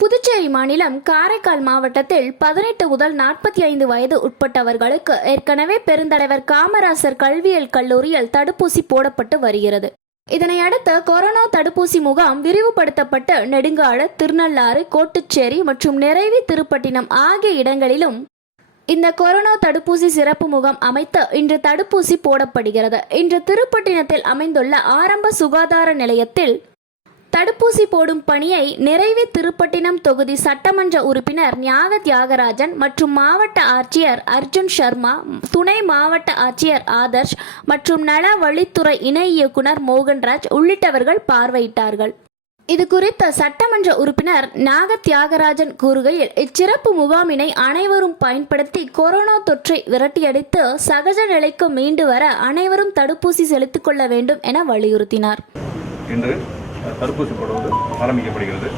புதுச்சேரி மாநிலம் காரைக்கால் மாவட்டத்தில் பதினெட்டு முதல் நாற்பத்தி ஐந்து வயது உட்பட்டவர்களுக்கு ஏற்கனவே பெருந்தலைவர் காமராசர் கல்வியல் கல்லூரியில் தடுப்பூசி போடப்பட்டு வருகிறது. இதனையடுத்து கொரோனா தடுப்பூசி முகாம் விரிவுபடுத்தப்பட்டு நெடுங்காடு திருநள்ளாறு கோட்டுச்சேரி மற்றும் நிறைவி திருப்பட்டினம் ஆகிய இடங்களிலும் இந்த கொரோனா தடுப்பூசி சிறப்பு முகாம் அமைத்து இன்று தடுப்பூசி போடப்படுகிறது. இன்று திருப்பட்டினத்தில் அமைந்துள்ள ஆரம்ப சுகாதார நிலையத்தில் தடுப்பூசி போடும் பணியை நிறைவே திருப்பட்டினம் தொகுதி சட்டமன்ற உறுப்பினர் ஞான தியாகராஜன் மற்றும் மாவட்ட ஆட்சியர் அர்ஜுன் சர்மா துணை மாவட்ட ஆட்சியர் ஆதர்ஷ் மற்றும் நல வழித்துறை இணை இயக்குனர் மோகன்ராஜ் உள்ளிட்டவர்கள் பார்வையிட்டார்கள். இது குறித்த சட்டமன்ற உறுப்பினர் நாக தியாகராஜன் கூறுகையில் இச்சிறப்பு முகாமினை அனைவரும் பயன்படுத்தி கொரோனா தொற்றை விரட்டியடித்து சகஜ நிலைக்கு மீண்டு வர அனைவரும் தடுப்பூசி செலுத்திக் கொள்ள வேண்டும் என வலியுறுத்தினார். இன்று தடுப்பூசி போடுவது ஆரம்பிக்கப்படுகிறது.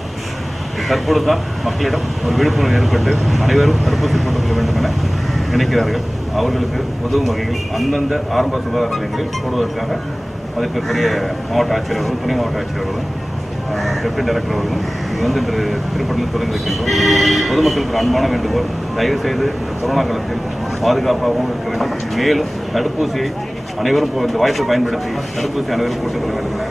தற்பொழுது தான் மக்களிடம் ஒரு விழிப்புணர்வு ஏற்பட்டு அனைவரும் தடுப்பூசி போட்டுக்கொள்ள வேண்டும் என நினைக்கிறார்கள். அவர்களுக்கு உதவும் வகையில் அந்தந்த ஆரம்ப சுகாதார நிலையங்களில் போடுவதற்காக மதிப்பிற்குரிய மாவட்ட ஆட்சியர்களும் துணை மாவட்ட ஆட்சியர்களும் டெப்டி டைரக்டர் அவர்களும் இங்கு வந்து இன்று திருப்பட்டில் தொடங்கி வைக்கின்றோம். பொதுமக்களுக்கு ஒரு அன்பான வேண்டுகோள். தயவுசெய்து இந்த கொரோனா காலத்தில் பாதுகாப்பாகவும் இருக்க வேண்டும். மேலும் தடுப்பூசியை அனைவரும் இந்த வாய்ப்பை பயன்படுத்தி தடுப்பூசி அனைவரும் போட்டுக்கொள்ள வேண்டும் என